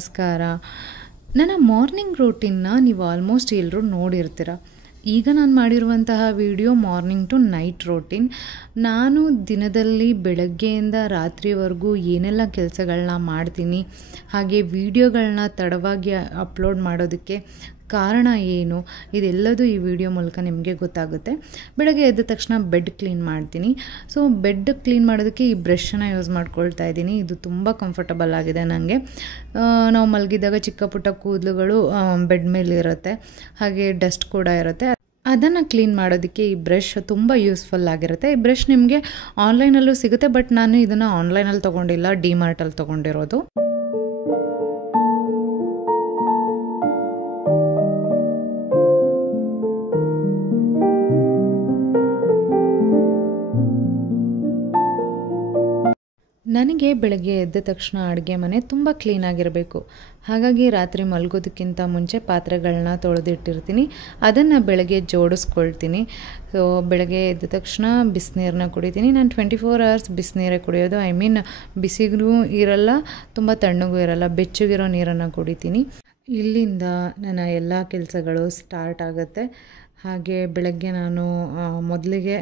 ನಮಸ್ಕಾರ. ನನ್ನ ಮಾರ್ನಿಂಗ್ ರೂಟೀನ್ನ ನೀವು ಆಲ್ಮೋಸ್ಟ್ ಎಲ್ಲರೂ ನೋಡಿರ್ತೀರ. ಈಗ ನಾನು ಮಾಡಿರುವಂತಹ video morning to night routine. ನಾನು ದಿನದಲ್ಲಿ ಬೆಳಗ್ಗೆಯಿಂದ ರಾತ್ರಿವರೆಗೂ ಏನೆಲ್ಲ ಕೆಲಸಗಳನ್ನ ಮಾಡ್ತೀನಿ, ಹಾಗೆ ವಿಡಿಯೋಗಳನ್ನ ತಡವಾಗಿ ಅಪ್ಲೋಡ್ ಮಾಡೋದಕ್ಕೆ ಕಾರಣ ಏನು, ಇದೆಲ್ಲದೂ ಈ ವಿಡಿಯೋ ಮೂಲಕ ನಿಮಗೆ ಗೊತ್ತಾಗುತ್ತೆ. ಬೆಳಗ್ಗೆ ಎದ್ದ ತಕ್ಷಣ ಬೆಡ್ ಕ್ಲೀನ್ ಮಾಡ್ತೀನಿ. ಸೊ ಬೆಡ್ ಕ್ಲೀನ್ ಮಾಡೋದಕ್ಕೆ ಈ ಬ್ರಷನ್ನು ಯೂಸ್ ಮಾಡ್ಕೊಳ್ತಾ ಇದ್ದೀನಿ. ಇದು ತುಂಬ ಕಂಫರ್ಟಬಲ್ ಆಗಿದೆ ನನಗೆ. ನಾವು ಮಲಗಿದಾಗ ಚಿಕ್ಕ ಪುಟ್ಟ ಕೂದಲುಗಳು ಬೆಡ್ ಮೇಲೆ ಇರುತ್ತೆ, ಹಾಗೆ ಡಸ್ಟ್ ಕೂಡ ಇರುತ್ತೆ. ಅದನ್ನು ಕ್ಲೀನ್ ಮಾಡೋದಕ್ಕೆ ಈ ಬ್ರಷ್ ತುಂಬ ಯೂಸ್ಫುಲ್ ಆಗಿರುತ್ತೆ. ಈ ಬ್ರಷ್ ನಿಮಗೆ ಆನ್ಲೈನಲ್ಲೂ ಸಿಗುತ್ತೆ, ಬಟ್ ನಾನು ಇದನ್ನು ಆನ್ಲೈನಲ್ಲಿ ತೊಗೊಂಡಿಲ್ಲ, ಡಿಮಾರ್ಟಲ್ಲಿ ತೊಗೊಂಡಿರೋದು. ನನಗೆ ಬೆಳಗ್ಗೆ ಎದ್ದ ತಕ್ಷಣ ಅಡುಗೆ ಮನೆ ತುಂಬ ಕ್ಲೀನಾಗಿರಬೇಕು. ಹಾಗಾಗಿ ರಾತ್ರಿ ಮಲಗೋದಕ್ಕಿಂತ ಮುಂಚೆ ಪಾತ್ರೆಗಳನ್ನ ತೊಳೆದಿಟ್ಟಿರ್ತೀನಿ. ಅದನ್ನು ಬೆಳಗ್ಗೆ ಜೋಡಿಸ್ಕೊಳ್ತೀನಿ. ಸೊ ಬೆಳಗ್ಗೆ ಎದ್ದ ತಕ್ಷಣ ಬಿಸಿನೀರನ್ನ ಕುಡಿತೀನಿ. ನಾನು 24 hours ಬಿಸಿನೀರೇ ಕುಡಿಯೋದು. ಬಿಸಿಗೂ ಇರಲ್ಲ, ತುಂಬ ತಣ್ಣಗೂ ಇರಲ್ಲ, ಬೆಚ್ಚಗಿರೋ ನೀರನ್ನು ಕುಡಿತೀನಿ. ಇಲ್ಲಿಂದ ನನ್ನ ಎಲ್ಲ ಕೆಲಸಗಳು ಸ್ಟಾರ್ಟ್ ಆಗುತ್ತೆ. ಹಾಗೆ ಬೆಳಗ್ಗೆ ನಾನು ಮೊದಲಿಗೆ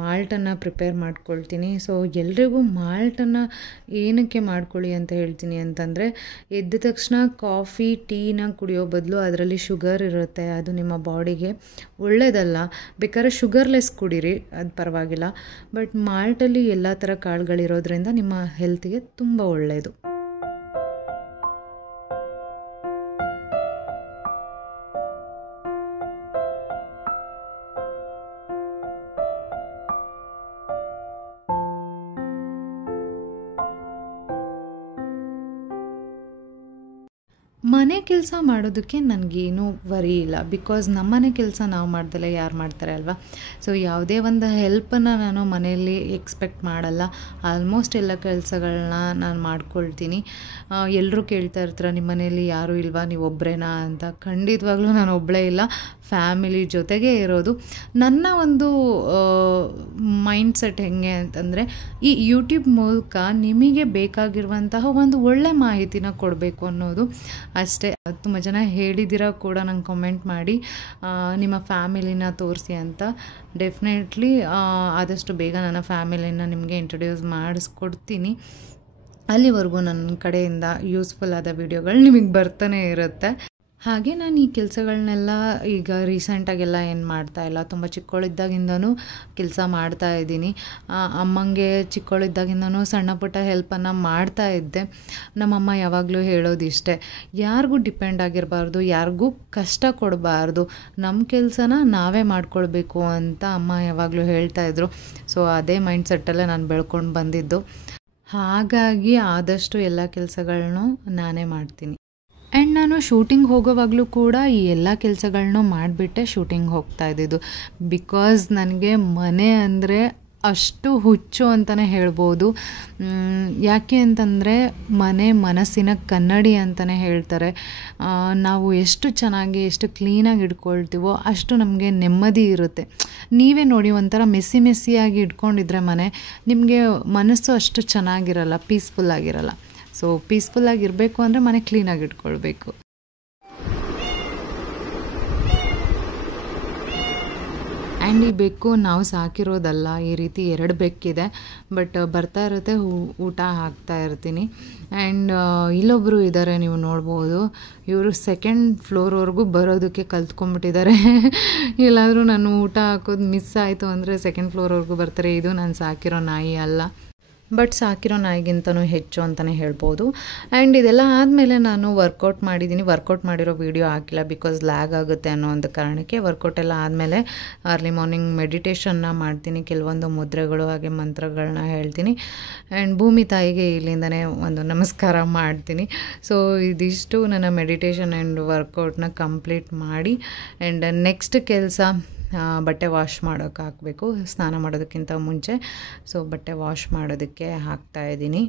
ಮಾಲ್ಟನ್ನು ಪ್ರಿಪೇರ್ ಮಾಡ್ಕೊಳ್ತೀನಿ. ಸೊ ಎಲ್ರಿಗೂ ಮಾಲ್ಟನ್ನು ಏನಕ್ಕೆ ಮಾಡ್ಕೊಳ್ಳಿ ಅಂತ ಹೇಳ್ತೀನಿ ಅಂತಂದರೆ, ಎದ್ದ ತಕ್ಷಣ ಕಾಫಿ ಟೀನ ಕುಡಿಯೋ ಬದಲು ಅದರಲ್ಲಿ ಶುಗರ್ ಇರುತ್ತೆ, ಅದು ನಿಮ್ಮ ಬಾಡಿಗೆ ಒಳ್ಳೆಯದಲ್ಲ. ಬೇಕಾದ್ರೆ ಶುಗರ್ಲೆಸ್ ಕುಡೀರಿ, ಅದು ಪರವಾಗಿಲ್ಲ. ಬಟ್ ಮಾಲ್ಟಲ್ಲಿ ಎಲ್ಲ ಥರ ಕಾಳುಗಳಿರೋದ್ರಿಂದ ನಿಮ್ಮ ಹೆಲ್ತಿಗೆ ತುಂಬ ಒಳ್ಳೆಯದು. ಮನೆ ಕೆಲಸ ಮಾಡೋದಕ್ಕೆ ನನಗೇನೂ ವರಿ ಇಲ್ಲ, ಬಿಕಾಸ್ ನಮ್ಮನೆ ಕೆಲಸ ನಾವು ಮಾಡ್ದಲೇ ಯಾರು ಮಾಡ್ತಾರೆ ಅಲ್ವಾ. ಸೊ ಯಾವುದೇ ಒಂದು ಹೆಲ್ಪನ್ನು ನಾನು ಮನೆಯಲ್ಲಿ ಎಕ್ಸ್ಪೆಕ್ಟ್ ಮಾಡಲ್ಲ. ಆಲ್ಮೋಸ್ಟ್ ಎಲ್ಲ ಕೆಲಸಗಳನ್ನ ನಾನು ಮಾಡ್ಕೊಳ್ತೀನಿ. ಎಲ್ಲರೂ ಕೇಳ್ತಾ ಇರ್ತಾರೆ, ನಿಮ್ಮ ಮನೆಯಲ್ಲಿ ಯಾರೂ ಇಲ್ವಾ, ನೀವು ಒಬ್ಬರೇನಾ ಅಂತ. ಖಂಡಿತವಾಗ್ಲೂ ನಾನು ಒಬ್ಬಳೇ ಇಲ್ಲ, ಫ್ಯಾಮಿಲಿ ಜೊತೆಗೆ ಇರೋದು. ನನ್ನ ಒಂದು ಮೈಂಡ್ಸೆಟ್ ಹೆಂಗೆ ಅಂತಂದರೆ, ಈ ಯೂಟ್ಯೂಬ್ ಮೂಲಕ ನಿಮಗೆ ಬೇಕಾಗಿರುವಂತಹ ಒಂದು ಒಳ್ಳೆ ಮಾಹಿತಿನ ಕೊಡಬೇಕು ಅನ್ನೋದು ಅಷ್ಟೇ. ತುಂಬ ಜನ ಹೇಳಿದ್ದೀರ ಕೂಡ ನಂಗೆ ಕಮೆಂಟ್ ಮಾಡಿ, ನಿಮ್ಮ ಫ್ಯಾಮಿಲಿನ ತೋರಿಸಿ ಅಂತ. ಡೆಫಿನೆಟ್ಲಿ ಆದಷ್ಟು ಬೇಗ ನನ್ನ ಫ್ಯಾಮಿಲಿನ ನಿಮಗೆ ಇಂಟ್ರೊಡ್ಯೂಸ್ ಮಾಡಿಸ್ಕೊಡ್ತೀನಿ. ಅಲ್ಲಿವರೆಗೂ ನನ್ನ ಕಡೆಯಿಂದ ಯೂಸ್ಫುಲ್ ಆದ ವಿಡಿಯೋಗಳು ನಿಮಗೆ ಬರ್ತಾನೆ ಇರುತ್ತೆ. ಹಾಗೆ ನಾನು ಈ ಕೆಲಸಗಳನ್ನೆಲ್ಲ ಈಗ ರೀಸೆಂಟಾಗೆಲ್ಲ ಏನು ಮಾಡ್ತಾಯಿಲ್ಲ, ತುಂಬ ಚಿಕ್ಕವಳಿದ್ದಾಗಿಂದನೂ ಕೆಲಸ ಮಾಡ್ತಾ ಇದ್ದೀನಿ. ಅಮ್ಮಂಗೆ ಚಿಕ್ಕವಳಿದ್ದಾಗಿಂದನೂ ಸಣ್ಣ ಪುಟ್ಟ ಹೆಲ್ಪನ್ನು ಮಾಡ್ತಾ ಇದ್ದೆ. ನಮ್ಮಮ್ಮ ಯಾವಾಗಲೂ ಹೇಳೋದಿಷ್ಟೇ, ಯಾರಿಗೂ ಡಿಪೆಂಡ್ ಆಗಿರಬಾರ್ದು, ಯಾರಿಗೂ ಕಷ್ಟ ಕೊಡಬಾರ್ದು, ನಮ್ಮ ಕೆಲಸನ ನಾವೇ ಮಾಡ್ಕೊಳ್ಬೇಕು ಅಂತ ಅಮ್ಮ ಯಾವಾಗಲೂ ಹೇಳ್ತಾಯಿದ್ರು. ಸೊ ಅದೇ ಮೈಂಡ್ಸೆಟ್ಟಲ್ಲೇ ನಾನು ಬೆಳ್ಕೊಂಡು ಬಂದಿದ್ದು. ಹಾಗಾಗಿ ಆದಷ್ಟು ಎಲ್ಲ ಕೆಲಸಗಳನ್ನೂ ನಾನೇ ಮಾಡ್ತೀನಿ. ಆ್ಯಂಡ್ ನಾನು ಶೂಟಿಂಗ್ ಹೋಗೋವಾಗಲೂ ಕೂಡ ಈ ಎಲ್ಲ ಕೆಲಸಗಳನ್ನೂ ಮಾಡಿಬಿಟ್ಟೆ ಶೂಟಿಂಗ್ ಹೋಗ್ತಾ ಇದ್ದಿದ್ದು. ಬಿಕಾಸ್ ನನಗೆ ಮನೆ ಅಂದರೆ ಅಷ್ಟು ಹುಚ್ಚು ಅಂತಲೇ ಹೇಳ್ಬೋದು. ಯಾಕೆ ಅಂತಂದರೆ, ಮನೆ ಮನಸ್ಸಿನ ಕನ್ನಡಿ ಅಂತಲೇ ಹೇಳ್ತಾರೆ. ನಾವು ಎಷ್ಟು ಚೆನ್ನಾಗಿ ಎಷ್ಟು ಕ್ಲೀನಾಗಿ ಇಟ್ಕೊಳ್ತೀವೋ ಅಷ್ಟು ನಮಗೆ ನೆಮ್ಮದಿ ಇರುತ್ತೆ. ನೀವೇ ನೋಡಿ, ಒಂಥರ ಮೆಸ್ಸಿಯಾಗಿ ಇಟ್ಕೊಂಡಿದ್ರೆ ಮನೆ, ನಿಮಗೆ ಮನಸ್ಸು ಅಷ್ಟು ಚೆನ್ನಾಗಿರಲ್ಲ, ಪೀಸ್ಫುಲ್ಲಾಗಿರಲ್ಲ. ಸೊ ಪೀಸ್ಫುಲ್ಲಾಗಿರಬೇಕು ಅಂದರೆ ಮನೆ ಕ್ಲೀನಾಗಿ ಇಟ್ಕೊಳ್ಬೇಕು. ಆ್ಯಂಡ್ ಈ ಬೆಕ್ಕು ನಾವು ಸಾಕಿರೋದಲ್ಲ, ಈ ರೀತಿ 2 ಬೆಕ್ಕಿದೆ. ಬಟ್ ಬರ್ತಾ ಇರುತ್ತೆ, ಊಟ ಹಾಕ್ತಾ ಇರ್ತೀನಿ. ಆ್ಯಂಡ್ ಇಲ್ಲೊಬ್ಬರು ಇದ್ದಾರೆ, ನೀವು ನೋಡ್ಬೋದು. ಇವರು 2nd ಫ್ಲೋರ್ವರೆಗೂ ಬರೋದಕ್ಕೆ ಕಲ್ತ್ಕೊಂಡ್ಬಿಟ್ಟಿದ್ದಾರೆ. ಎಲ್ಲಾದರೂ ನಾನು ಊಟ ಹಾಕೋದು ಮಿಸ್ ಆಯಿತು ಅಂದರೆ 2nd ಫ್ಲೋರ್ವರೆಗೂ ಬರ್ತಾರೆ. ಇದು ನಾನು ಸಾಕಿರೋ ನಾಯಿ ಅಲ್ಲ, ಬಟ್ ಸಾಕಿರೋ ನಾಯಿಗಿಂತನೂ ಹೆಚ್ಚು ಅಂತಲೇ ಹೇಳ್ಬೋದು. ಆ್ಯಂಡ್ ಇದೆಲ್ಲ ಆದಮೇಲೆ ನಾನು ವರ್ಕೌಟ್ ಮಾಡಿದ್ದೀನಿ. ವರ್ಕೌಟ್ ಮಾಡಿರೋ ವೀಡಿಯೋ ಹಾಕಿಲ್ಲ, ಬಿಕಾಸ್ ಲ್ಯಾಗ್ ಆಗುತ್ತೆ ಅನ್ನೋ ಒಂದು ಕಾರಣಕ್ಕೆ. ವರ್ಕೌಟ್ ಎಲ್ಲ ಆದಮೇಲೆ ಅರ್ಲಿ ಮಾರ್ನಿಂಗ್ ಮೆಡಿಟೇಷನ್ನ ಮಾಡ್ತೀನಿ. ಕೆಲವೊಂದು ಮುದ್ರೆಗಳು ಹಾಗೆ ಮಂತ್ರಗಳನ್ನ ಹೇಳ್ತೀನಿ. ಆ್ಯಂಡ್ ಭೂಮಿ ತಾಯಿಗೆ ಇಲ್ಲಿಂದನೇ ಒಂದು ನಮಸ್ಕಾರ ಮಾಡ್ತೀನಿ. ಸೊ ಇದಿಷ್ಟು ನನ್ನ ಮೆಡಿಟೇಷನ್ ಆ್ಯಂಡ್ ವರ್ಕೌಟ್ನ ಕಂಪ್ಲೀಟ್ ಮಾಡಿ, ಆ್ಯಂಡ್ ನೆಕ್ಸ್ಟ್ ಕೆಲಸ ಬಟ್ಟೆ ವಾಶ್ ಮಾಡೋಕ್ಕೆ ಹಾಕಬೇಕು, ಸ್ನಾನ ಮಾಡೋದಕ್ಕಿಂತ ಮುಂಚೆ. ಸೊ ಬಟ್ಟೆ ವಾಶ್ ಮಾಡೋದಕ್ಕೆ ಹಾಕ್ತಾಯಿದ್ದೀನಿ.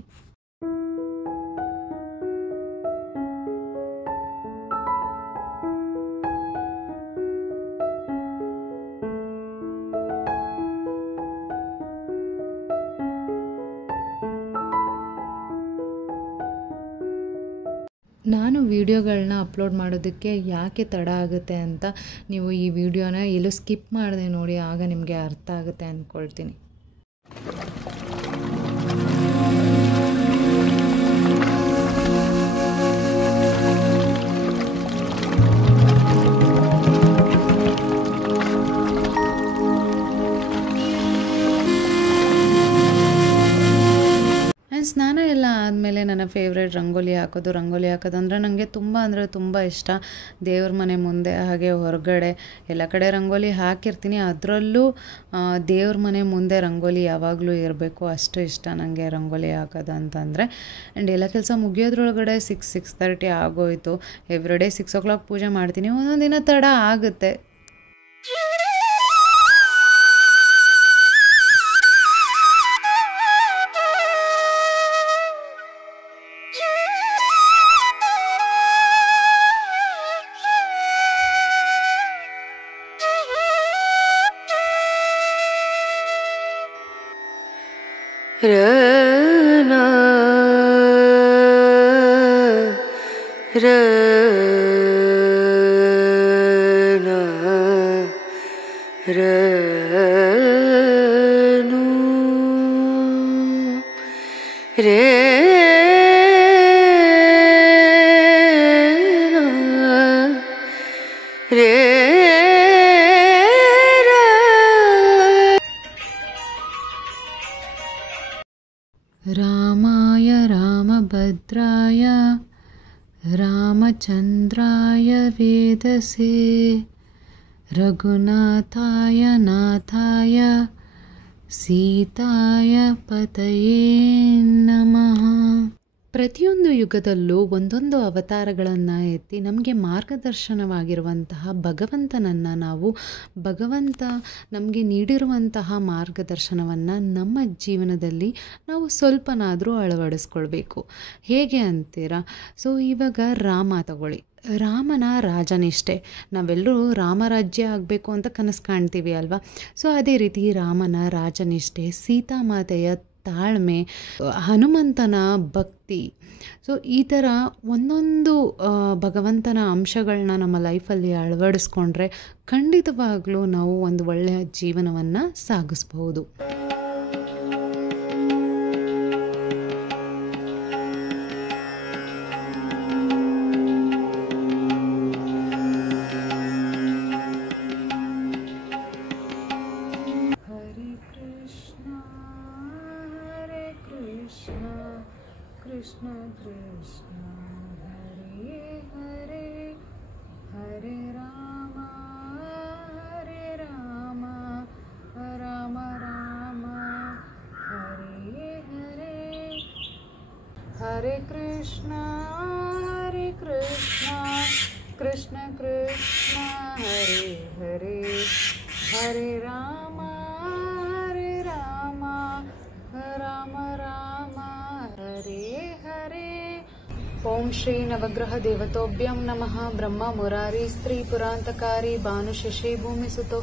ನಾನು ವೀಡಿಯೋಗಳನ್ನ ಅಪ್ಲೋಡ್ ಮಾಡೋದಕ್ಕೆ ಯಾಕೆ ತಡ ಆಗುತ್ತೆ ಅಂತ ನೀವು ಈ ವಿಡಿಯೋನ ಎಲ್ಲೂ ಸ್ಕಿಪ್ ಮಾಡದೆ ನೋಡಿ, ಆಗ ನಿಮಗೆ ಅರ್ಥ ಆಗುತ್ತೆ ಅಂದ್ಕೊಳ್ತೀನಿ. ಸ್ನಾನ ಎಲ್ಲ ಆದಮೇಲೆ ನನ್ನ ಫೇವ್ರೇಟ್ ರಂಗೋಲಿ ಹಾಕೋದು ಅಂದರೆ ನನಗೆ ತುಂಬ ಇಷ್ಟ. ದೇವ್ರ ಮನೆ ಮುಂದೆ ಹಾಗೆ ಹೊರಗಡೆ ಎಲ್ಲ ಕಡೆ ರಂಗೋಲಿ ಹಾಕಿರ್ತೀನಿ, ಅದರಲ್ಲೂ ದೇವ್ರ ಮನೆ ಮುಂದೆ ರಂಗೋಲಿ ಯಾವಾಗಲೂ ಇರಬೇಕು, ಅಷ್ಟು ಇಷ್ಟ ನನಗೆ ರಂಗೋಲಿ ಹಾಕೋದು ಅಂತಂದರೆ. ಆ್ಯಂಡ್ ಎಲ್ಲ ಕೆಲಸ ಮುಗಿಯೋದ್ರೊಳಗಡೆ 6:30 ಆಗೋಯಿತು. ಎವ್ರಿಡೇ 6 o'clock ಪೂಜೆ ಮಾಡ್ತೀನಿ, ಒಂದೊಂದು ದಿನ ತಡ ಆಗುತ್ತೆ. ರಾಮಾಯ ರಾಮಭದ್ರಾಯ ರಾಮಚಂದ್ರಾಯ ವೇದಸೆ ರಘುನಾಥಾಯ ನಾಥಾಯ ಸೀತಾಯ ಪತಯೇ ನಮಃ. ಪ್ರತಿಯೊಂದು ಯುಗದಲ್ಲೂ ಒಂದೊಂದು ಅವತಾರಗಳನ್ನು ಎತ್ತಿ ನಮಗೆ ಮಾರ್ಗದರ್ಶನವಾಗಿರುವಂತಹ ಭಗವಂತನನ್ನು ಭಗವಂತ ನಮಗೆ ನೀಡಿರುವಂತಹ ಮಾರ್ಗದರ್ಶನವನ್ನು ನಮ್ಮ ಜೀವನದಲ್ಲಿ ನಾವು ಸ್ವಲ್ಪನಾದರೂ ಅಳವಡಿಸ್ಕೊಳ್ಬೇಕು. ಹೇಗೆ ಅಂತೀರಾ? ಸೊ ಇವಾಗ ರಾಮ ತಗೊಳ್ಳಿ, ರಾಮನ ರಾಜನಿಷ್ಠೆ, ನಾವೆಲ್ಲರೂ ರಾಮರಾಜ್ಯ ಆಗಬೇಕು ಅಂತ ಕನಸು ಕಾಣ್ತೀವಿ ಅಲ್ವಾ? ಸೊ ಅದೇ ರೀತಿ ರಾಮನ ರಾಜನಿಷ್ಠೆ, ಸೀತಾಮಾತೆಯ ತಾಳ್ಮೆ, ಹನುಮಂತನ ಭಕ್ತಿ, ಸೊ ಈ ಥರ ಒಂದೊಂದು ಭಗವಂತನ ಅಂಶಗಳನ್ನ ನಮ್ಮ ಲೈಫಲ್ಲಿ ಅಳವಡಿಸ್ಕೊಂಡ್ರೆ ಖಂಡಿತವಾಗ್ಲೂ ನಾವು ಒಂದು ಒಳ್ಳೆಯ ಜೀವನವನ್ನು ಸಾಗಿಸ್ಬಹುದು. Krishna Krishna Hare Hare Hare Rama Rama Rama Hare Hare Hare Krishna Krishna Krishna Hare Hare Hare Rama Rama Hare Hare. ಓಂ ಶ್ರೀ ನವಗ್ರಹ ದೇವತೋಭ್ಯಂ ನಮಃ. ಬ್ರಹ್ಮ ಮುರಾರಿ ಸ್ತ್ರೀ ಪುರಾಂತಕಾರಿ ಭಾನು ಶಶಿ ಭೂಮಿಸುತೋ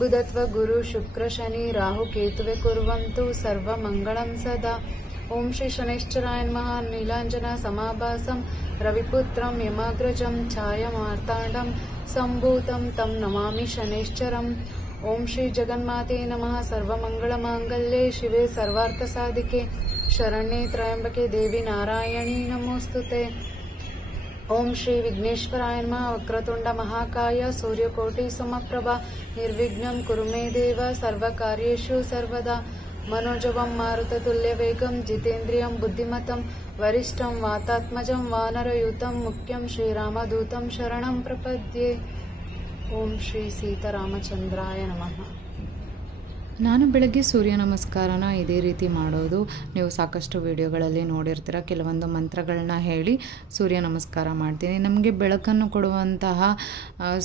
ಬುಧತ್ವ ಗುರು ಶುಕ್ರ ಶನಿ ರಾಹು ಕೇತುವೆ ಕುರ್ವಂತು ಸರ್ವ ಮಂಗಳಂ ಸದಾ. ಓಂ ಶ್ರೀ ಶನೈಶ್ಚರಾಯ ನಮಃ. ನೀಲಾಂಜನ ಸಮಾಭಾಸಂ ರವಿಪುತ್ರಂ ಯಮಾಗ್ರಜಂ ಛಾಯಮಾರ್ತಾಂಡಂ ಸಂಭೂತಂ ತಂ ನಮಾಮಿ ಶನೈಶ್ಚರಂ. ಓಂ ಶ್ರೀ ಜಗನ್ಮಾತೆ ನಮಃ. ಸರ್ವಮಂಗಳಮಾಂಗಲ್ಯೆ ಶಿವೆ ಸರ್ವಾರ್ಥಸಾಧಿಕೆ ಶರಣ್ಯೆ ತ್ರಯಂಬಕೆ ದೇವಿ ನಾರಾಯಣಿ ನಮೋಸ್ತುತೆ. ಓಂ ಶ್ರೀ ವಿಘ್ನೇಶ್ವರಾಯ ನಮಃ. ವಕ್ರತುಂಡ ಮಹಾಕಾಯ ಸೂರ್ಯಕೋಟಿ ಸಮಪ್ರಭಾ ನಿರ್ವಿಘ್ನಂ ಕುರು ಮೇ ದೇವ ಸರ್ವಕಾರ್ಯೇಷು ಸರ್ವದಾ. मनोजवं मारुततुल्यवेगं जितेन्द्रियं बुद्धिमतं वरिष्ठं वातात्मजं वानरयूतं मुख्यं श्रीरामदूतं शरणं प्रपद्ये. ओम श्री सीतारामचंद्राय नमः. ನಾನು ಬೆಳಗ್ಗೆ ಸೂರ್ಯ ನಮಸ್ಕಾರನ ಇದೇ ರೀತಿ ಮಾಡೋದು. ನೀವು ಸಾಕಷ್ಟು ವಿಡಿಯೋಗಳಲ್ಲಿ ನೋಡಿರ್ತೀರ. ಕೆಲವೊಂದು ಮಂತ್ರಗಳನ್ನ ಹೇಳಿ ಸೂರ್ಯ ನಮಸ್ಕಾರ ಮಾಡ್ತೀನಿ. ನಮಗೆ ಬೆಳಕನ್ನು ಕೊಡುವಂತಹ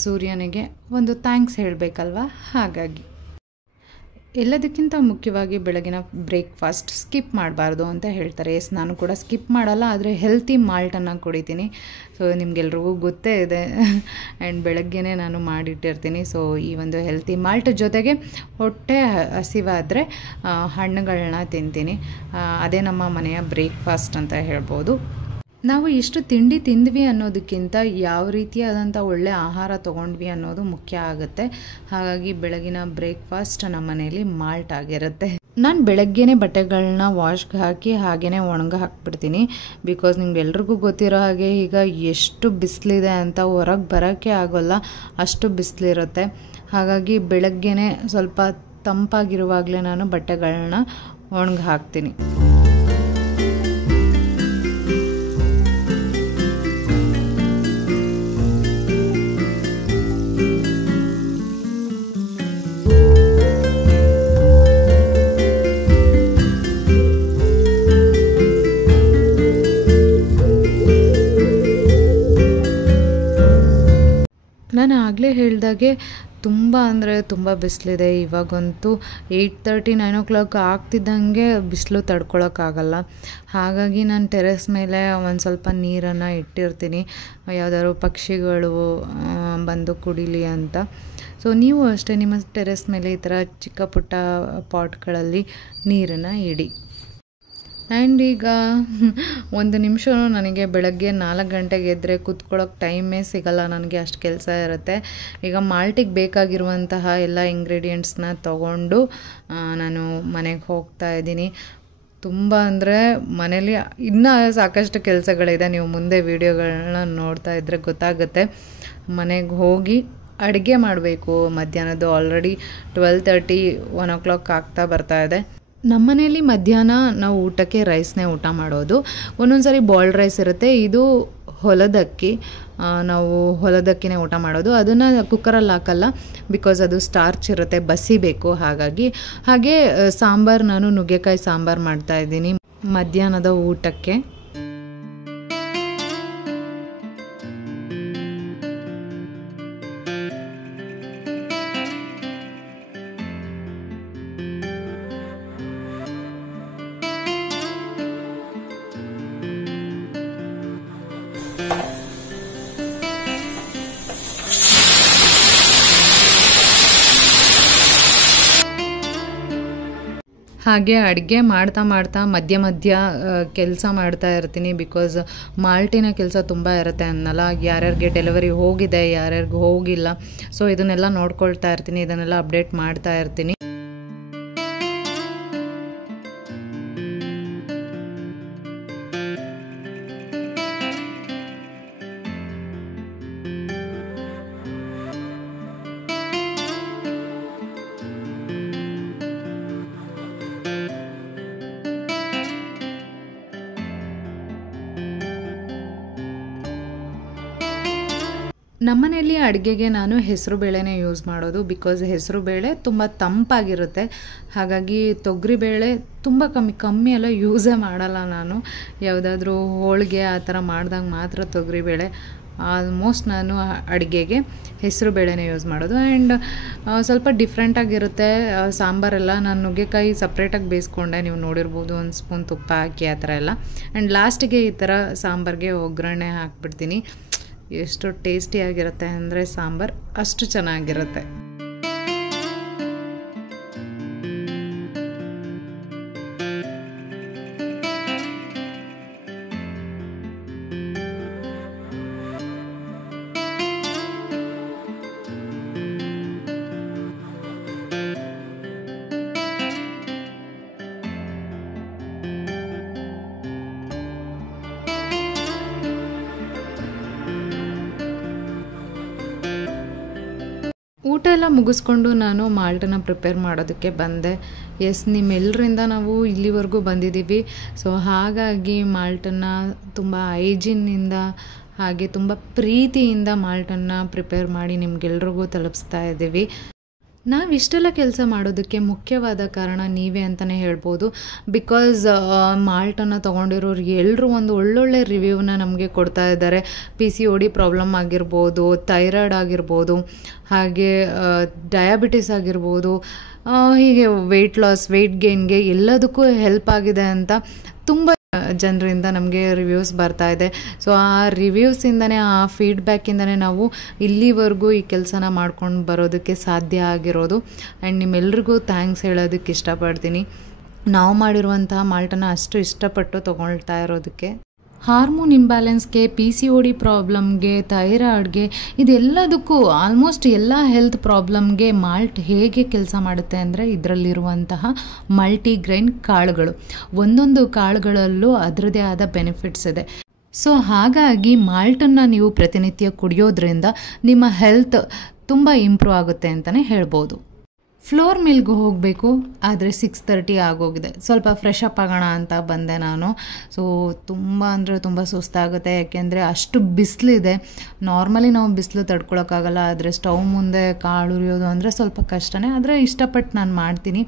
ಸೂರ್ಯನಿಗೆ ಒಂದು ಥ್ಯಾಂಕ್ಸ್ ಹೇಳಬೇಕಲ್ವ, ಹಾಗಾಗಿ ಎಲ್ಲದಕ್ಕಿಂತ ಮುಖ್ಯವಾಗಿ ಬೆಳಗಿನ ಬ್ರೇಕ್ಫಾಸ್ಟ್ ಸ್ಕಿಪ್ ಮಾಡಬಾರ್ದು ಅಂತ ಹೇಳ್ತಾರೆ. ಎಸ್, ನಾನು ಕೂಡ ಸ್ಕಿಪ್ ಮಾಡಲ್ಲ, ಆದರೆ ಹೆಲ್ತಿ ಮಾಲ್ಟನ್ನು ಕುಡಿತೀನಿ. ಸೊ ನಿಮಗೆಲ್ರಿಗೂ ಗೊತ್ತೇ ಇದೆ. ಆ್ಯಂಡ್ ಬೆಳಗ್ಗೆನೇ ನಾನು ಮಾಡಿಟ್ಟಿರ್ತೀನಿ. ಸೊ ಈ ಒಂದು ಹೆಲ್ತಿ ಮಾಲ್ಟ್ ಜೊತೆಗೆ ಹೊಟ್ಟೆ ಹಸಿವಾದರೆ ಹಣ್ಣುಗಳನ್ನ ತಿಂತೀನಿ. ಅದೇ ನಮ್ಮ ಮನೆಯ ಬ್ರೇಕ್ಫಾಸ್ಟ್ ಅಂತ ಹೇಳ್ಬೋದು. ನಾವು ಇಷ್ಟು ತಿಂಡಿ ತಿಂದ್ವಿ ಅನ್ನೋದಕ್ಕಿಂತ ಯಾವ ರೀತಿಯಾದಂಥ ಒಳ್ಳೆ ಆಹಾರ ತೊಗೊಂಡ್ವಿ ಅನ್ನೋದು ಮುಖ್ಯ ಆಗುತ್ತೆ. ಹಾಗಾಗಿ ಬೆಳಗಿನ ಬ್ರೇಕ್ಫಾಸ್ಟ್ ನಮ್ಮ ಮನೇಲಿ ಮಾಲ್ಟ್ ಆಗಿರುತ್ತೆ. ನಾನು ಬೆಳಗ್ಗೆನೇ ಬಟ್ಟೆಗಳನ್ನ ವಾಶ್ಗೆ ಹಾಕಿ ಹಾಗೆಯೇ ಒಣಗ ಹಾಕ್ಬಿಡ್ತೀನಿ. ಬಿಕಾಸ್ ನಿಮ್ಗೆಲ್ರಿಗೂ ಗೊತ್ತಿರೋ ಹಾಗೆ ಈಗ ಎಷ್ಟು ಬಿಸಿಲಿದೆ ಅಂತ ಹೊರಗೆ ಬರೋಕ್ಕೆ ಆಗೋಲ್ಲ, ಅಷ್ಟು ಬಿಸಿಲಿರುತ್ತೆ. ಹಾಗಾಗಿ ಬೆಳಗ್ಗೆನೇ ಸ್ವಲ್ಪ ತಂಪಾಗಿರುವಾಗಲೇ ನಾನು ಬಟ್ಟೆಗಳನ್ನ ಒಣಗ ಹಾಕ್ತೀನಿ. ನಾನು ಆಗಲೇ ಹೇಳಿದಾಗೆ ತುಂಬ ಅಂದರೆ ತುಂಬ ಬಿಸಿಲಿದೆ. ಇವಾಗಂತೂ 8:30 9 o'clock ಆಗ್ತಿದ್ದಂಗೆ ಬಿಸಿಲು ತಡ್ಕೊಳಕ್ಕಾಗಲ್ಲ. ಹಾಗಾಗಿ ನಾನು ಟೆರೆಸ್ ಮೇಲೆ ಒಂದು ಸ್ವಲ್ಪ ನೀರನ್ನು ಇಟ್ಟಿರ್ತೀನಿ, ಯಾವುದಾದ್ರು ಪಕ್ಷಿಗಳು ಬಂದು ಕುಡಿಲಿ ಅಂತ. ಸೊ ನೀವು ಅಷ್ಟೇ ನಿಮ್ಮ ಟೆರೆಸ್ ಮೇಲೆ ಈ ಥರ ಚಿಕ್ಕ ಪುಟ್ಟ ಪಾಟ್ಗಳಲ್ಲಿ ನೀರನ್ನು ಇಡಿ. ಆ್ಯಂಡ್ ಈಗ ಒಂದು ನಿಮಿಷವೂ ನನಗೆ ಬೆಳಗ್ಗೆ 4 ಗಂಟೆಗೆ ಎದ್ದರೆ ಕೂತ್ಕೊಳ್ಳೋಕೆ ಟೈಮೇ ಸಿಗಲ್ಲ, ನನಗೆ ಅಷ್ಟು ಕೆಲಸ ಇರುತ್ತೆ. ಈಗ ಮಾಲ್ಟಿಗೆ ಬೇಕಾಗಿರುವಂತಹ ಎಲ್ಲ ಇಂಗ್ರೀಡಿಯೆಂಟ್ಸ್ನ ತೊಗೊಂಡು ನಾನು ಮನೆಗೆ ಹೋಗ್ತಾ ಇದ್ದೀನಿ. ತುಂಬ ಅಂದರೆ ಮನೇಲಿ ಇನ್ನೂ ಸಾಕಷ್ಟು ಕೆಲಸಗಳಿದೆ. ನೀವು ಮುಂದೆ ವೀಡಿಯೋಗಳನ್ನ ನೋಡ್ತಾ ಇದ್ದರೆ ಗೊತ್ತಾಗುತ್ತೆ. ಮನೆಗೆ ಹೋಗಿ ಅಡುಗೆ ಮಾಡಬೇಕು. ಮಧ್ಯಾಹ್ನದ್ದು ಆಲ್ರೆಡಿ 12:30 1 o'clock ಆಗ್ತಾ ಬರ್ತಾ ಇದೆ. ನಮ್ಮ ಮನೇಲಿ ಮಧ್ಯಾಹ್ನ ನಾವು ಊಟಕ್ಕೆ ರೈಸ್ನೇ ಊಟ ಮಾಡೋದು. ಒಂದೊಂದು ಸಾರಿ ಬಾಯ್ಲ್ಡ್ ರೈಸ್ ಇರುತ್ತೆ. ಇದು ಹೊಲದಕ್ಕಿ, ನಾವು ಹೊಲದಕ್ಕಿನೇ ಊಟ ಮಾಡೋದು. ಅದನ್ನು ಕುಕ್ಕರಲ್ಲಿ ಹಾಕಲ್ಲ, ಬಿಕಾಸ್ ಅದು ಸ್ಟಾರ್ಚ್ ಇರುತ್ತೆ, ಬಸಿಬೇಕು. ಹಾಗೆ ಸಾಂಬಾರು, ನಾನು ನುಗ್ಗೆಕಾಯಿ ಸಾಂಬಾರು ಮಾಡ್ತಾಯಿದ್ದೀನಿ ಮಧ್ಯಾಹ್ನದ ಊಟಕ್ಕೆ. ಹಾಗೆ ಅಡುಗೆ ಮಾಡ್ತಾ ಮಧ್ಯ ಕೆಲಸ ಮಾಡ್ತಾ ಇರ್ತೀನಿ. ಬಿಕಾಸ್ ಮಾಲ್ಟಿನ ಕೆಲಸ ತುಂಬ ಇರುತ್ತೆ ಅನ್ನಲ್ಲ, ಯಾರ್ಯಾರಿಗೆ ಡೆಲಿವರಿ ಹೋಗಿದೆ, ಯಾರ್ಯಾರಿಗೂ ಹೋಗಿಲ್ಲ. ಸೊ ಇದನ್ನೆಲ್ಲ ನೋಡ್ಕೊಳ್ತಾ ಇರ್ತೀನಿ, ಇದನ್ನೆಲ್ಲ ಅಪ್ಡೇಟ್ ಮಾಡ್ತಾ ಇರ್ತೀನಿ. ನಮ್ಮನೆಯಲ್ಲಿ ಅಡುಗೆಗೆ ನಾನು ಹೆಸರು ಬೇಳೆನೇ ಯೂಸ್ ಮಾಡೋದು. ಬಿಕಾಸ್ ಹೆಸರು ಬೇಳೆ ತುಂಬ ತಂಪಾಗಿರುತ್ತೆ. ಹಾಗಾಗಿ ತೊಗರಿಬೇಳೆ ತುಂಬ ಕಮ್ಮಿ ಎಲ್ಲ ಯೂಸೇ ಮಾಡಲ್ಲ ನಾನು. ಯಾವುದಾದ್ರೂ ಹೋಳಿಗೆ ಆ ಥರ ಮಾಡಿದಾಗ ಮಾತ್ರ ತೊಗರಿಬೇಳೆ. ಆಲ್ಮೋಸ್ಟ್ ನಾನು ಅಡುಗೆಗೆ ಹೆಸರು ಬೇಳೆನೇ ಯೂಸ್ ಮಾಡೋದು. ಆ್ಯಂಡ್ ಸ್ವಲ್ಪ ಡಿಫ್ರೆಂಟಾಗಿರುತ್ತೆ ಸಾಂಬಾರೆಲ್ಲ. ನಾನು ನುಗ್ಗೆಕಾಯಿ ಸಪ್ರೇಟಾಗಿ ಬೇಯಿಸ್ಕೊಂಡೆ, ನೀವು ನೋಡಿರ್ಬೋದು, 1 ಸ್ಪೂನ್ ತುಪ್ಪ ಹಾಕಿ ಆ ಥರ ಎಲ್ಲ. ಆ್ಯಂಡ್ ಲಾಸ್ಟಿಗೆ ಈ ಥರ ಸಾಂಬಾರಿಗೆ ಒಗ್ಗರಣೆ ಹಾಕ್ಬಿಡ್ತೀನಿ. ಎಷ್ಟು ಟೇಸ್ಟಿಯಾಗಿರುತ್ತೆ ಅಂದರೆ ಸಾಂಬಾರು ಅಷ್ಟು ಚೆನ್ನಾಗಿರುತ್ತೆ. ಊಟ ಎಲ್ಲ ಮುಗಿಸ್ಕೊಂಡು ನಾನು ಮಾಲ್ಟನ್ನ ಪ್ರಿಪೇರ್ ಮಾಡೋದಕ್ಕೆ ಬಂದೆ. ನಿಮ್ಮೆಲ್ಲರಿಂದ ನಾವು ಇಲ್ಲಿವರೆಗೂ ಬಂದಿದ್ದೀವಿ. ಸೊ ಹಾಗಾಗಿ ಮಾಲ್ಟನ್ನು ತುಂಬ ಹೈಜೀನಿಂದ ಹಾಗೆ ತುಂಬ ಪ್ರೀತಿಯಿಂದ ಮಾಲ್ಟನ್ನು ಪ್ರಿಪೇರ್ ಮಾಡಿ ನಿಮ್ಗೆಲ್ರಿಗೂ ತಲುಪಿಸ್ತಾ ಇದ್ದೀವಿ. ನಾವಿಷ್ಟೆಲ್ಲ ಕೆಲಸ ಮಾಡೋದಕ್ಕೆ ಮುಖ್ಯವಾದ ಕಾರಣ ನೀವೇ ಅಂತಲೇ ಹೇಳ್ಬೋದು. ಬಿಕಾಸ್ ಮಾಲ್ಟನ್ನು ತೊಗೊಂಡಿರೋರು ಎಲ್ಲರೂ ಒಂದು ಒಳ್ಳೊಳ್ಳೆ ರಿವ್ಯೂನ ನಮಗೆ ಕೊಡ್ತಾ ಇದ್ದಾರೆ. PCOD ಪ್ರಾಬ್ಲಮ್ ಆಗಿರ್ಬೋದು, ಥೈರಾಯ್ಡ್ ಆಗಿರ್ಬೋದು, ಹಾಗೆ ಡಯಾಬಿಟಿಸ್ ಆಗಿರ್ಬೋದು, ಹೀಗೆ ವೆಯ್ಟ್ ಲಾಸ್, ವೆಯ್ಟ್ ಗೇನ್ಗೆ ಎಲ್ಲದಕ್ಕೂ ಹೆಲ್ಪ್ ಆಗಿದೆ ಅಂತ ತುಂಬ ಜನರಿಂದ ನಮಗೆ ರಿವ್ಯೂಸ್ ಬರ್ತಾ ಇದೆ. ಸೊ ಆ ರಿವ್ಯೂಸಿಂದನೇ, ಆ ಫೀಡ್ಬ್ಯಾಕಿಂದನೇ ನಾವು ಇಲ್ಲಿವರೆಗೂ ಈ ಕೆಲಸನ ಮಾಡ್ಕೊಂಡು ಬರೋದಕ್ಕೆ ಸಾಧ್ಯ ಆಗಿರೋದು. ಆ್ಯಂಡ್ ನಿಮ್ಮೆಲ್ರಿಗೂ ಥ್ಯಾಂಕ್ಸ್ ಹೇಳೋದಕ್ಕೆ ಇಷ್ಟಪಡ್ತೀನಿ, ನಾವು ಮಾಡಿರುವಂತಹ ಮಾಲ್ಟನ್ನು ಅಷ್ಟು ಇಷ್ಟಪಟ್ಟು ತೊಗೊಳ್ತಾ ಇರೋದಕ್ಕೆ. ಹಾರ್ಮೋನ್ ಇಂಬ್ಯಾಲೆನ್ಸ್ಗೆ, PCOD ಪ್ರಾಬ್ಲಮ್ಗೆ, ಥೈರಾಯ್ಡ್ಗೆ, ಇದೆಲ್ಲದಕ್ಕೂ ಆಲ್ಮೋಸ್ಟ್ ಎಲ್ಲ ಹೆಲ್ತ್ ಪ್ರಾಬ್ಲಮ್ಗೆ ಮಾಲ್ಟ್ ಹೇಗೆ ಕೆಲಸ ಮಾಡುತ್ತೆ ಅಂದರೆ ಇದರಲ್ಲಿರುವಂತಹ ಮಲ್ಟಿಗ್ರೈನ್ ಕಾಳುಗಳು, ಒಂದೊಂದು ಕಾಳುಗಳಲ್ಲೂ ಅದರದೇ ಆದ ಬೆನಿಫಿಟ್ಸ್ ಇದೆ. ಸೊ ಹಾಗಾಗಿ ಮಾಲ್ಟನ್ನು ನೀವು ಪ್ರತಿನಿತ್ಯ ಕುಡಿಯೋದ್ರಿಂದ ನಿಮ್ಮ ಹೆಲ್ತ್ ತುಂಬ ಇಂಪ್ರೂವ್ ಆಗುತ್ತೆ ಅಂತಲೇ ಹೇಳ್ಬೋದು. ಫ್ಲೋರ್ ಮಿಲ್ಗೆ ಹೋಗಬೇಕು, ಆದರೆ 6:30 ಆಗೋಗಿದೆ. ಸ್ವಲ್ಪ ಫ್ರೆಶ್ ಅಪ್ ಆಗೋಣ ಅಂತ ಬಂದೆ ನಾನು. ಸೊ ತುಂಬ ಅಂದರೆ ತುಂಬ ಸುಸ್ತಾಗುತ್ತೆ, ಯಾಕೆಂದರೆ ಅಷ್ಟು ಬಿಸಿಲಿದೆ. ನಾರ್ಮಲಿ ನಾವು ಬಿಸಿಲು ತಡ್ಕೊಳಕ್ಕಾಗಲ್ಲ, ಆದರೆ ಸ್ಟವ್ ಮುಂದೆ ಕಾಳು ಉರಿಯೋದು ಅಂದರೆ ಸ್ವಲ್ಪ ಕಷ್ಟನೇ. ಆದರೆ ಇಷ್ಟಪಟ್ಟು ನಾನು ಮಾಡ್ತೀನಿ.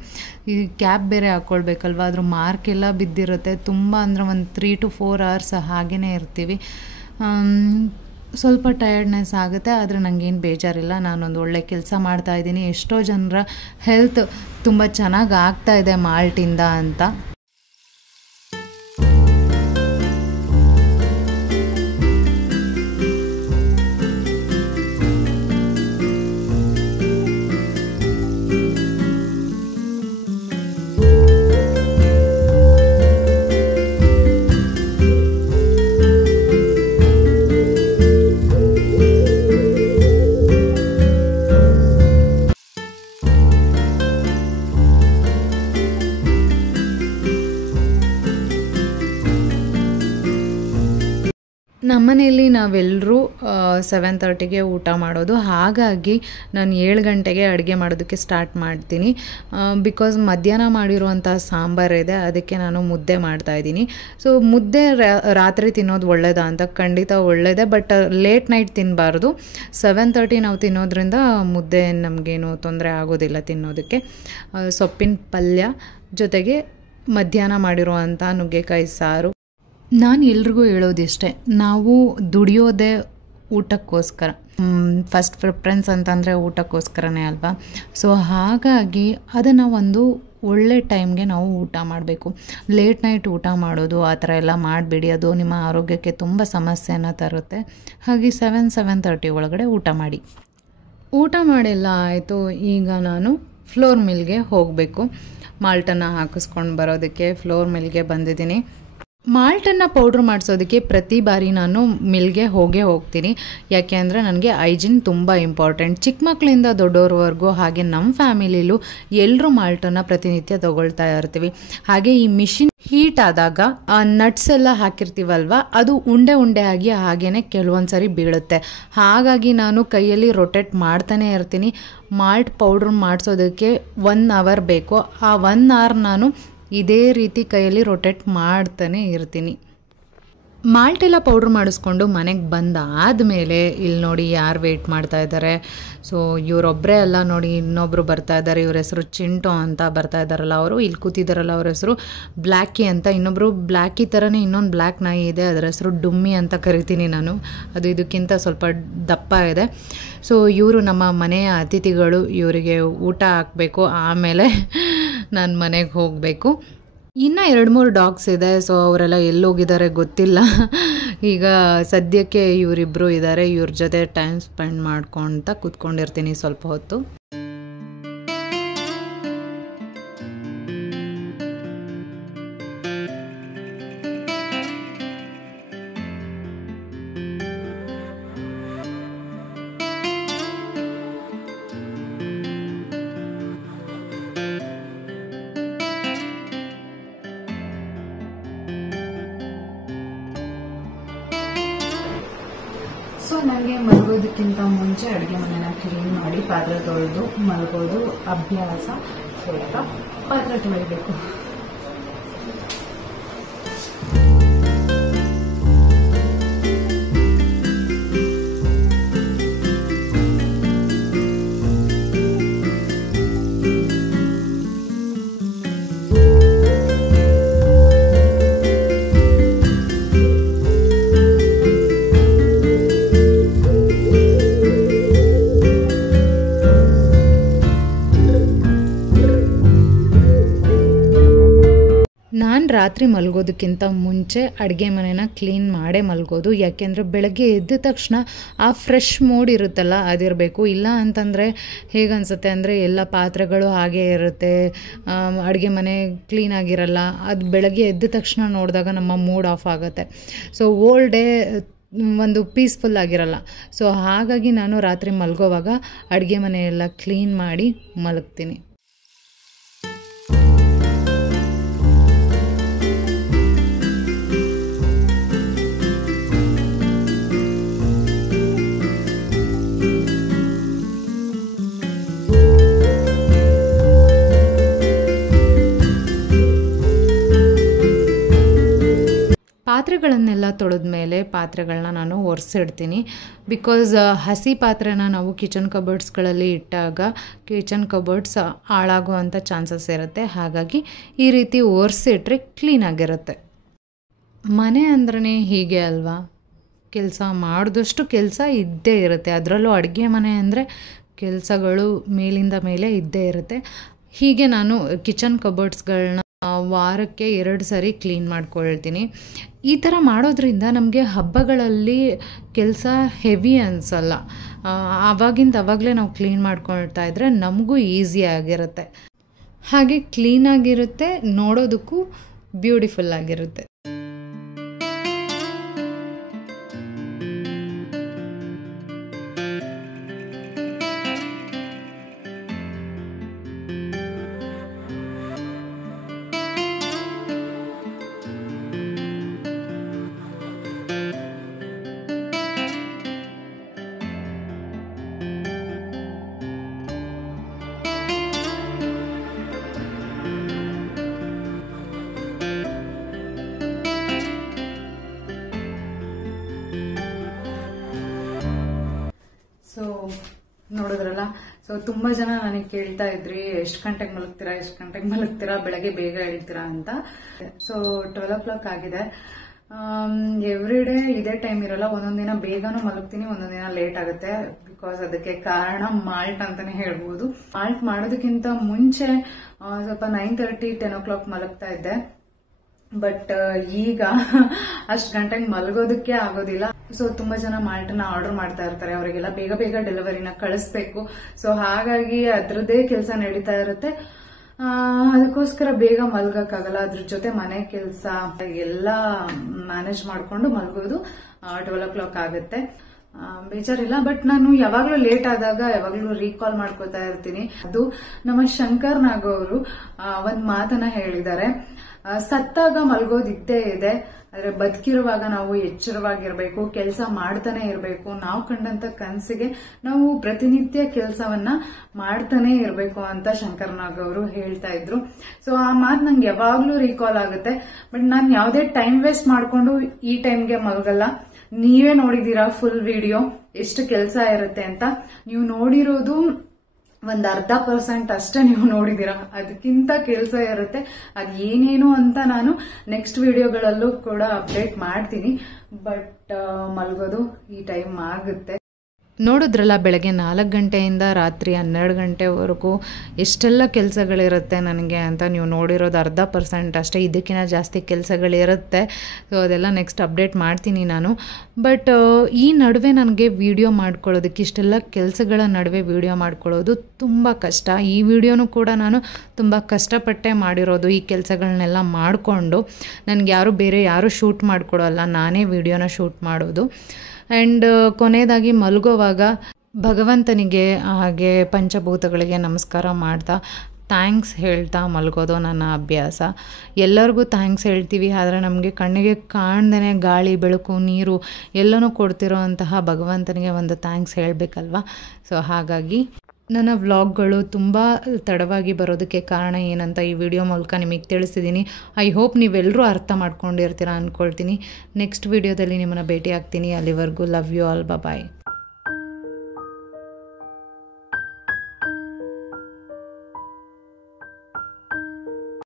ಈ ಕ್ಯಾಪ್ ಬೇರೆ ಹಾಕ್ಕೊಳ್ಬೇಕಲ್ವ, ಅದ್ರ ಮಾರ್ಕ್ ಎಲ್ಲ ಬಿದ್ದಿರುತ್ತೆ. ತುಂಬ ಅಂದರೆ ಒಂದು 3 to 4 hours ಹಾಗೇ ಇರ್ತೀವಿ. ಸ್ವಲ್ಪ ಟಯರ್ಡ್ನೆಸ್ ಆಗುತ್ತೆ, ಆದರೆ ನನಗೇನು ಬೇಜಾರಿಲ್ಲ. ನಾನೊಂದು ಒಳ್ಳೆ ಕೆಲಸ ಮಾಡ್ತಾಯಿದ್ದೀನಿ. ಎಷ್ಟೋ ಜನರ ಹೆಲ್ತ್ ತುಂಬ ಚೆನ್ನಾಗಿ ಆಗ್ತಾಯಿದೆ ಮಾಲ್ಟಿಂದ ಅಂತ. ನಮ್ಮನೆಯಲ್ಲಿ ನಾವೆಲ್ಲರೂ 7:30ಗೆ ಊಟ ಮಾಡೋದು. ಹಾಗಾಗಿ ನಾನು 7 ಗಂಟೆಗೆ ಅಡುಗೆ ಮಾಡೋದಕ್ಕೆ ಸ್ಟಾರ್ಟ್ ಮಾಡ್ತೀನಿ. ಬಿಕಾಸ್ ಮಧ್ಯಾಹ್ನ ಮಾಡಿರುವಂಥ ಸಾಂಬಾರಿದೆ, ಅದಕ್ಕೆ ನಾನು ಮುದ್ದೆ ಮಾಡ್ತಾಯಿದ್ದೀನಿ. ಸೊ ಮುದ್ದೆ ರಾತ್ರಿ ತಿನ್ನೋದು ಒಳ್ಳೆಯದಾ ಅಂತ? ಖಂಡಿತ ಒಳ್ಳೆಯದೇ, ಬಟ್ ಲೇಟ್ ನೈಟ್ ತಿನ್ನಬಾರ್ದು. 7:30 ನಾವು ತಿನ್ನೋದ್ರಿಂದ ಮುದ್ದೆ ನಮಗೇನು ತೊಂದರೆ ಆಗೋದಿಲ್ಲ ತಿನ್ನೋದಕ್ಕೆ. ಸೊಪ್ಪಿನ ಪಲ್ಯ ಜೊತೆಗೆ ಮಧ್ಯಾಹ್ನ ಮಾಡಿರುವಂಥ ನುಗ್ಗೆಕಾಯಿ ಸಾರು. ನಾನು ಎಲ್ರಿಗೂ ಹೇಳೋದಿಷ್ಟೇ, ನಾವು ದುಡಿಯೋದೇ ಊಟಕ್ಕೋಸ್ಕರ. ಫಸ್ಟ್ ಪ್ರಿಫರೆನ್ಸ್ ಅಂತಂದರೆ ಊಟಕ್ಕೋಸ್ಕರನೇ ಅಲ್ವಾ. ಸೊ ಹಾಗಾಗಿ ಅದನ್ನು ಒಂದು ಒಳ್ಳೆ ಟೈಮ್ಗೆ ನಾವು ಊಟ ಮಾಡಬೇಕು. ಲೇಟ್ ನೈಟ್ ಊಟ ಮಾಡೋದು ಆ ಥರ ಎಲ್ಲ ಮಾಡಬೇಡಿ, ಅದು ನಿಮ್ಮ ಆರೋಗ್ಯಕ್ಕೆ ತುಂಬ ಸಮಸ್ಯೆನ ತರುತ್ತೆ. ಹಾಗೆ 7:30 ಒಳಗಡೆ ಊಟ ಮಾಡಿ. ಊಟ ಮಾಡಿಲ್ಲ ಆಯಿತು, ಈಗ ನಾನು ಫ್ಲೋರ್ ಮಿಲ್ಗೆ ಹೋಗಬೇಕು. ಮಾಲ್ಟನ್ನು ಹಾಕಿಸ್ಕೊಂಡು ಬರೋದಕ್ಕೆ ಫ್ಲೋರ್ ಮಿಲ್ಗೆ ಬಂದಿದ್ದೀನಿ. ಮಾಲ್ಟನ್ನು ಪೌಡ್ರ್ ಮಾಡಿಸೋದಕ್ಕೆ ಪ್ರತಿ ಬಾರಿ ನಾನು ಮಿಲ್ಗೆ ಹೋಗ್ತೀನಿ. ಯಾಕೆ ಅಂದರೆ ನನಗೆ ಹೈಜಿನ್ ತುಂಬ ಇಂಪಾರ್ಟೆಂಟ್. ಚಿಕ್ಕ ಮಕ್ಕಳಿಂದ ದೊಡ್ಡವ್ರವರೆಗೂ, ಹಾಗೆ ನಮ್ಮ ಫ್ಯಾಮಿಲಿಲೂ ಎಲ್ಲರೂ ಮಾಲ್ಟನ್ನು ಪ್ರತಿನಿತ್ಯ ತೊಗೊಳ್ತಾ ಇರ್ತೀವಿ. ಹಾಗೆ ಈ ಮಿಷಿನ್ ಹೀಟ್ ಆದಾಗ ನಟ್ಸ್ ಎಲ್ಲ ಹಾಕಿರ್ತೀವಲ್ವ, ಅದು ಉಂಡೆ ಉಂಡೆ ಆಗಿ ಹಾಗೇ ಕೆಲವೊಂದು ಸರಿ ಬೀಳುತ್ತೆ. ಹಾಗಾಗಿ ನಾನು ಕೈಯಲ್ಲಿ ರೊಟೇಟ್ ಮಾಡ್ತಾನೆ ಇರ್ತೀನಿ. ಮಾಲ್ಟ್ ಪೌಡ್ರ್ ಮಾಡಿಸೋದಕ್ಕೆ 1 hour ಬೇಕು. ಆ 1 hour ನಾನು ಇದೇ ರೀತಿ ಕೈಯಲ್ಲಿ ರೊಟೇಟ್ ಮಾಡ್ತಾನೆ ಇರ್ತೀನಿ. ಮಾಲ್ಟೆಲ್ಲ ಪೌಡ್ರ್ ಮಾಡಿಸ್ಕೊಂಡು ಮನೆಗೆ ಬಂದಾದಮೇಲೆ ಇಲ್ಲಿ ನೋಡಿ ಯಾರು ವೆಯ್ಟ್ ಮಾಡ್ತಾ ಇದ್ದಾರೆ. ಸೊ ಇವರೊಬ್ಬರೇ ಅಲ್ಲ ನೋಡಿ, ಇನ್ನೊಬ್ಬರು ಬರ್ತಾ ಇದ್ದಾರೆ. ಇವ್ರ ಹೆಸರು ಚಿಂಟು ಅಂತ ಬರ್ತಾ ಇದ್ದಾರಲ್ಲ ಅವರು. ಇಲ್ಲಿ ಕೂತಿದ್ದಾರಲ್ಲ ಅವ್ರ ಹೆಸರು ಬ್ಲ್ಯಾಕಿ ಅಂತ. ಇನ್ನೊಬ್ಬರು ಬ್ಲ್ಯಾಕಿ ಥರನೇ ಇನ್ನೊಂದು ಬ್ಲ್ಯಾಕ್ ನಾಯಿ ಇದೆ, ಅದರ ಹೆಸರು ಡುಮ್ಮಿ ಅಂತ ಕರಿತೀನಿ ನಾನು. ಅದು ಇದಕ್ಕಿಂತ ಸ್ವಲ್ಪ ದಪ್ಪ ಇದೆ. ಸೊ ಇವರು ನಮ್ಮ ಮನೆಯ ಅತಿಥಿಗಳು. ಇವರಿಗೆ ಊಟ ಹಾಕಬೇಕು, ಆಮೇಲೆ ನಾನು ಮನೆಗೆ ಹೋಗಬೇಕು. ಇನ್ನು 2-3 ಡಾಗ್ಸ್ ಇದೆ. ಸೊ ಅವರೆಲ್ಲ ಎಲ್ಲೋಗಿದ್ದಾರೆ ಗೊತ್ತಿಲ್ಲ. ಈಗ ಸದ್ಯಕ್ಕೆ ಇವರಿಬ್ಬರು ಇದ್ದಾರೆ, ಇವ್ರ ಜೊತೆ ಟೈಮ್ ಸ್ಪೆಂಡ್ ಮಾಡ್ಕೊತ ಕೂತ್ಕೊಂಡಿರ್ತೀನಿ ಸ್ವಲ್ಪ ಹೊತ್ತು. ಸೊ ನನಗೆ ಮಲಗೋದಕ್ಕಿಂತ ಮುಂಚೆ ಅಡುಗೆ ಮನೆನ ಕ್ಲೀನ್ ಮಾಡಿ ಪಾತ್ರೆ ತೊಳೆದು ಮಲಗೋದು ಅಭ್ಯಾಸ. ಸ್ವಲ್ಪ ಪಾತ್ರೆ ತೊಳಿಬೇಕು. ನಾನು ರಾತ್ರಿ ಮಲಗೋದಕ್ಕಿಂತ ಮುಂಚೆ ಅಡುಗೆ ಮನೆನ ಕ್ಲೀನ್ ಮಾಡೇ ಮಲಗೋದು. ಯಾಕೆಂದರೆ ಬೆಳಗ್ಗೆ ಎದ್ದ ತಕ್ಷಣ ಆ ಫ್ರೆಶ್ ಮೂಡ್ ಇರುತ್ತಲ್ಲ ಅದಿರಬೇಕು. ಇಲ್ಲ ಅಂತಂದರೆ ಹೇಗನ್ಸುತ್ತೆ ಅಂದರೆ ಎಲ್ಲ ಪಾತ್ರೆಗಳು ಹಾಗೇ ಇರುತ್ತೆ, ಅಡುಗೆ ಮನೆ ಕ್ಲೀನಾಗಿರಲ್ಲ. ಅದು ಬೆಳಗ್ಗೆ ಎದ್ದ ತಕ್ಷಣ ನೋಡಿದಾಗ ನಮ್ಮ ಮೂಡ್ ಆಫ್ ಆಗುತ್ತೆ. ಸೊ ಓಲ್ ಡೇ ಒಂದು ಪೀಸ್ಫುಲ್ ಆಗಿರಲ್ಲ. ಸೊ ಹಾಗಾಗಿ ನಾನು ರಾತ್ರಿ ಮಲಗೋವಾಗ ಅಡುಗೆ ಮನೆಯೆಲ್ಲ ಕ್ಲೀನ್ ಮಾಡಿ ಮಲಗ್ತೀನಿ. ಪಾತ್ರೆಗಳನ್ನೆಲ್ಲ ತೊಳೆದ ಮೇಲೆ ಪಾತ್ರೆಗಳನ್ನ ನಾನು ಒರೆಸಿಡ್ತೀನಿ. ಬಿಕಾಸ್ ಹಸಿ ಪಾತ್ರೆನ ನಾವು ಕಿಚನ್ ಕಬೋರ್ಡ್ಸ್ಗಳಲ್ಲಿ ಇಟ್ಟಾಗ ಕಿಚನ್ ಕಬೋರ್ಡ್ಸ್ ಹಾಳಾಗುವಂಥ ಚಾನ್ಸಸ್ ಇರುತ್ತೆ. ಹಾಗಾಗಿ ಈ ರೀತಿ ಒರೆಸಿಟ್ರೆ ಕ್ಲೀನಾಗಿರುತ್ತೆ. ಮನೆ ಅಂದ್ರೇ ಹೀಗೆ ಅಲ್ವಾ, ಕೆಲಸ ಮಾಡಿದಷ್ಟು ಕೆಲಸ ಇದ್ದೇ ಇರುತ್ತೆ. ಅದರಲ್ಲೂ ಅಡುಗೆ ಮನೆ ಅಂದರೆ ಕೆಲಸಗಳು ಮೇಲಿಂದ ಮೇಲೆ ಇದ್ದೇ ಇರುತ್ತೆ. ಹೀಗೆ ನಾನು ಕಿಚನ್ ಕಬೋರ್ಡ್ಸ್ಗಳನ್ನ ವಾರಕ್ಕೆ 2 ಸರಿ ಕ್ಲೀನ್ ಮಾಡ್ಕೊಳ್ತೀನಿ. ಈ ಥರ ಮಾಡೋದ್ರಿಂದ ನಮಗೆ ಹಬ್ಬಗಳಲ್ಲಿ ಕೆಲಸ ಹೆವಿ ಅನಿಸಲ್ಲ. ಆವಾಗಲೇ ನಾವು ಕ್ಲೀನ್ ಮಾಡ್ಕೊಳ್ತಾ ಇದ್ದರೆ ನಮಗೂ ಈಸಿ ಆಗಿರುತ್ತೆ. ಹಾಗೆ ಕ್ಲೀನಾಗಿರುತ್ತೆ, ನೋಡೋದಕ್ಕೂ ಬ್ಯೂಟಿಫುಲ್ ಆಗಿರುತ್ತೆ. ಸೊ ನೋಡಿದ್ರಲ್ಲ. ಸೊ ತುಂಬ ಜನ ನನಗೆ ಕೇಳ್ತಾ ಇದ್ರಿ ಎಷ್ಟು ಗಂಟೆಗೆ ಮಲಗ್ತೀರಾ, ಬೆಳಗ್ಗೆ ಬೇಗ ಹೇಳ್ತೀರಾ ಅಂತ. ಸೊ 12 o'clock ಆಗಿದೆ. ಎವ್ರಿ ಡೇ ಇದೇ ಟೈಮ್ ಇರಲ್ಲ. ಒಂದೊಂದು ದಿನ ಬೇಗನೂ ಮಲಗ್ತೀನಿ, ಒಂದೊಂದು ದಿನ ಲೇಟ್ ಆಗುತ್ತೆ. ಬಿಕಾಸ್ ಅದಕ್ಕೆ ಕಾರಣ ಮಾಲ್ಟ್ ಅಂತಾನೆ ಹೇಳ್ಬೋದು. ಮಾಲ್ಟ್ ಮಾಡೋದಕ್ಕಿಂತ ಮುಂಚೆ ಸ್ವಲ್ಪ 9:30, 10 o'clock ಮಲಗ್ತಾ ಇದ್ದೆ. ಬಟ್ ಈಗ ಅಷ್ಟು ಗಂಟೆಗೆ ಮಲಗೋದಕ್ಕೆ ಆಗೋದಿಲ್ಲ. ಸೊ ತುಂಬಾ ಜನ ಮಾಲ್ಟನ್ನ ಆರ್ಡರ್ ಮಾಡ್ತಾ ಇರ್ತಾರೆ, ಅವರಿಗೆಲ್ಲ ಬೇಗ ಬೇಗ ಡೆಲಿವರಿನ ಕಳಿಸ್ಬೇಕು. ಸೊ ಹಾಗಾಗಿ ಅದ್ರದ್ದೇ ಕೆಲಸ ನಡೀತಾ ಇರುತ್ತೆ. ಅದಕ್ಕೋಸ್ಕರ ಬೇಗ ಮಲ್ಗಕ್ಕಾಗಲ್ಲ. ಅದ್ರ ಜೊತೆ ಮನೆ ಕೆಲಸ ಎಲ್ಲ ಮ್ಯಾನೇಜ್ ಮಾಡ್ಕೊಂಡು ಮಲಗೋದು 12 o'clock ಆಗುತ್ತೆ. ಬೇಜಾರಿಲ್ಲ. ಬಟ್ ನಾನು ಯಾವಾಗ್ಲೂ ಲೇಟ್ ಆದಾಗ ಯಾವಾಗ್ಲೂ ರೀಕಾಲ್ ಮಾಡ್ಕೋತಾ ಇರ್ತೀನಿ. ಅದು ನಮ್ಮ ಶಂಕರ್ ನಾಗ್ ಅವರು ಒಂದ್ ಮಾತನ್ನ ಹೇಳಿದ್ದಾರೆ, ಸತ್ತಾಗ ಮಲ್ಗೋದಿದ್ದೇ ಇದೆ, ಆದ್ರೆ ಬದುಕಿರುವಾಗ ನಾವು ಎಚ್ಚರವಾಗಿರ್ಬೇಕು, ಕೆಲಸ ಮಾಡ್ತಾನೆ ಇರಬೇಕು. ನಾವು ಕಂಡಂತ ಕನಸಿಗೆ ನಾವು ಪ್ರತಿನಿತ್ಯ ಕೆಲಸವನ್ನ ಮಾಡ್ತಾನೆ ಇರಬೇಕು ಅಂತ ಶಂಕರ್ ನಾಗ್ ಅವರು ಹೇಳ್ತಾ ಇದ್ರು. ಸೊ ಆ ಮಾತು ನಂಗೆ ಯಾವಾಗ್ಲೂ ರೀಕಾಲ್ ಆಗುತ್ತೆ. ಬಟ್ ನಾನು ಯಾವುದೇ ಟೈಮ್ ವೇಸ್ಟ್ ಮಾಡ್ಕೊಂಡು ಈ ಟೈಮ್ಗೆ ಮಲ್ಗಲ್ಲ. ನೀವೇ ನೋಡಿದೀರಾ ಫುಲ್ ವಿಡಿಯೋ ಎಷ್ಟು ಕೆಲಸ ಇರುತ್ತೆ ಅಂತ. ನೀವು ನೋಡಿರೋದು ಒಂದ್ 40% ಅಷ್ಟೇ ನೀವು ನೋಡಿದೀರಾ. ಅದಕ್ಕಿಂತ ಕೆಲಸ ಇರುತ್ತೆ. ಅದ್ ಏನೇನು ಅಂತ ನಾನು ನೆಕ್ಸ್ಟ್ ವಿಡಿಯೋಗಳಲ್ಲೂ ಕೂಡ ಅಪ್ಡೇಟ್ ಮಾಡ್ತೀನಿ. ಬಟ್ ಮಲ್ಗೋದು ಈ ಟೈಮ್ ಆಗುತ್ತೆ. ನೋಡಿದ್ರಲ್ಲ, ಬೆಳಗ್ಗೆ 4 ಗಂಟೆಯಿಂದ ರಾತ್ರಿ 12 ಗಂಟೆವರೆಗೂ ಎಷ್ಟೆಲ್ಲ ಕೆಲಸಗಳಿರುತ್ತೆ ನನಗೆ ಅಂತ. ನೀವು ನೋಡಿರೋದು 40% ಅಷ್ಟೇ. ಇದಕ್ಕಿಂತ ಜಾಸ್ತಿ ಕೆಲಸಗಳಿರುತ್ತೆ. ಸೊ ಅದೆಲ್ಲ ನೆಕ್ಸ್ಟ್ ಅಪ್ಡೇಟ್ ಮಾಡ್ತೀನಿ ನಾನು. ಬಟ್ ಈ ನಡುವೆ ನನಗೆ ವಿಡಿಯೋ ಮಾಡ್ಕೊಳ್ಳೋದಕ್ಕೆ, ಇಷ್ಟೆಲ್ಲ ಕೆಲಸಗಳ ನಡುವೆ ವಿಡಿಯೋ ಮಾಡ್ಕೊಳ್ಳೋದು ತುಂಬ ಕಷ್ಟ. ಈ ವಿಡಿಯೋನೂ ಕೂಡ ನಾನು ತುಂಬ ಕಷ್ಟಪಟ್ಟೆ ಮಾಡಿರೋದು. ಈ ಕೆಲಸಗಳನ್ನೆಲ್ಲ ಮಾಡಿಕೊಂಡು ನನಗೆ ಬೇರೆ ಯಾರು ಶೂಟ್ ಮಾಡಿಕೊಡೋಲ್ಲ, ನಾನೇ ವಿಡಿಯೋನ ಶೂಟ್ ಮಾಡೋದು. ಆ್ಯಂಡ್ ಕೊನೆಯದಾಗಿ ಮಲಗೋವಾಗ ಭಗವಂತನಿಗೆ ಹಾಗೆ ಪಂಚಭೂತಗಳಿಗೆ ನಮಸ್ಕಾರ ಮಾಡ್ತಾ ಥ್ಯಾಂಕ್ಸ್ ಹೇಳ್ತಾ ಮಲಗೋದು ನನ್ನ ಅಭ್ಯಾಸ. ಎಲ್ಲರಿಗೂ ಥ್ಯಾಂಕ್ಸ್ ಹೇಳ್ತೀವಿ, ಆದರೆ ನಮಗೆ ಕಣ್ಣಿಗೆ ಕಾಣ್ದೇ ಗಾಳಿ, ಬೆಳಕು, ನೀರು ಎಲ್ಲನೂ ಕೊಡ್ತಿರೋ ಅಂತಹ ಭಗವಂತನಿಗೆ ಒಂದು ಥ್ಯಾಂಕ್ಸ್ ಹೇಳಬೇಕಲ್ವ. ಸೊ ಹಾಗಾಗಿ ನನ್ನ ವ್ಲಾಗ್ಗಳು ತುಂಬ ತಡವಾಗಿ ಬರೋದಕ್ಕೆ ಕಾರಣ ಏನಂತ ಈ ವಿಡಿಯೋ ಮೂಲಕ ನಿಮಗೆ ತಿಳಿಸಿದ್ದೀನಿ. ಐ ಹೋಪ್ ನೀವೆಲ್ಲರೂ ಅರ್ಥ ಮಾಡ್ಕೊಂಡಿರ್ತೀರ ಅಂದ್ಕೊಳ್ತೀನಿ. ನೆಕ್ಸ್ಟ್ ವಿಡಿಯೋದಲ್ಲಿ ನಿಮ್ಮನ್ನು ಭೇಟಿ ಆಗ್ತೀನಿ. ಅಲ್ಲಿವರೆಗೂ ಲವ್ ಯು ಆಲ್, ಬಾಯ್.